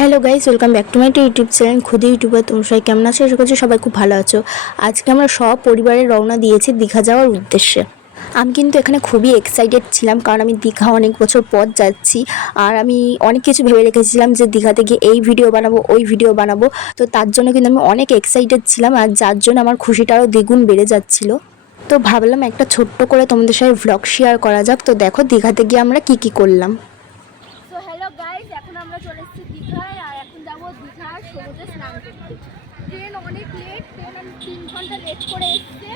Hello guys welcome back to my YouTube channel খুদে YouTuber তোমরা সবাই কেমন আছো? আশা করছি সবাই খুব ভালো আছো। আজকে আমরা সব পরিবারে রওনা দিয়েছি দীঘা যাওয়ার উদ্দেশ্যে। আমি কিন্তু এখানে খুবই এক্সাইটেড ছিলাম, কারণ আমি দীঘা অনেক বছর পর যাচ্ছি, আর আমি অনেক কিছু ভেবে রেখেছিলাম যে দীঘাতে গিয়ে এই ভিডিও বানাবো, ওই ভিডিও বানাবো। তো তার জন্য কিন্তু আমি অনেক এক্সাইটেড ছিলাম, আর যার জন্য আমার খুশিটা আরও দ্বিগুণ বেড়ে যাচ্ছিল। তো ভাবলাম একটা ছোট্ট করে তোমাদের সাথে ভ্লগ শেয়ার করা যাক। তো দেখো দীঘাতে গিয়ে আমরা কি কি করলাম সো হ্যালো গাইস এখন আমরা চলে এসেছি দীঘায়, আর এখন যাব দীঘার সমুদ্রে স্নান করতে। ট্রেন অনেক লেট ট্রেন আমি তিন ঘণ্টা লেট করে এসছে।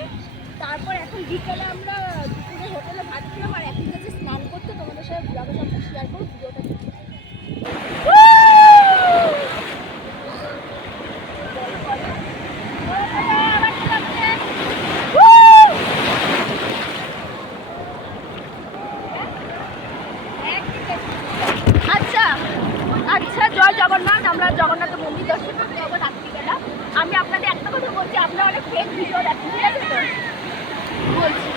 তারপর এখন বিকালে আমরা দুপুরে হোটেলে ভাত খেলাম আর এখন গেছি স্নান করতে তোমাদের সাথে ব্লগে সব শেয়ার করব, ভিডিওটা জগন্নাথ আমরা জগন্নাথ মন্দির দর্শন করতে যাব রাত্রিবেলা। আমি আপনাদের একটা কথা বলছি আপনারা অনেক ফেক ভিডিও দেখেন ঠিক আছে তো? বলছি।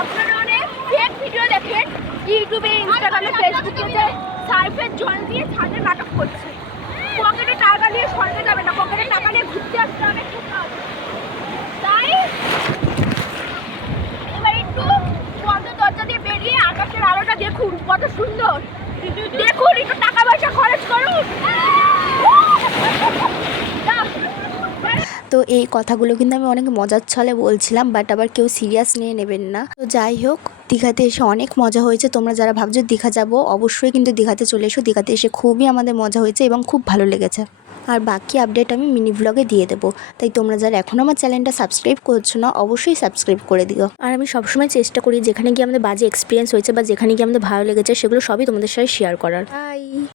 আপনারা অনেক ফেক ভিডিও দেখেন ইউটিউবে ইনস্টাগ্রামে ফেসবুকে যে সার্ফের জল দিয়ে ছাদে নাটক করছে। পকেটে টাকা নিয়ে স্বর্গে যাবে না পকেটে টাকা নিয়ে ঘুরতে আসতে হবে। তাই এবার একটু বন্ধ দরজা দিয়ে বেরিয়ে আকাশের আলোটা দেখুন কত সুন্দর। দেখুন একটু তো এই কথাগুলো কিন্তু আমি অনেক মজার ছলে বলছিলাম বাট আবার কেউ সিরিয়াস নিয়ে নেবেন না। তো যাই হোক, দীঘাতে এসে অনেক মজা হয়েছে। তোমরা যারা ভাবছ দীঘা যাব, অবশ্যই কিন্তু দীঘাতে চলে এসো। দীঘাতে এসে খুবই আমাদের মজা হয়েছে এবং খুব ভালো লেগেছে। আর বাকি আপডেট আমি মিনি ব্লগে দিয়ে দেবো। তাই তোমরা যারা এখনও আমার চ্যানেলটা সাবস্ক্রাইব করছ না, অবশ্যই সাবস্ক্রাইব করে দিও। আর আমি সবসময় চেষ্টা করি, যেখানে গিয়ে আমাদের বাজে এক্সপিরিয়েন্স হয়েছে বা যেখানে গিয়ে আমাদের ভালো লেগেছে, সেগুলো সবই তোমাদের সাথে শেয়ার করার।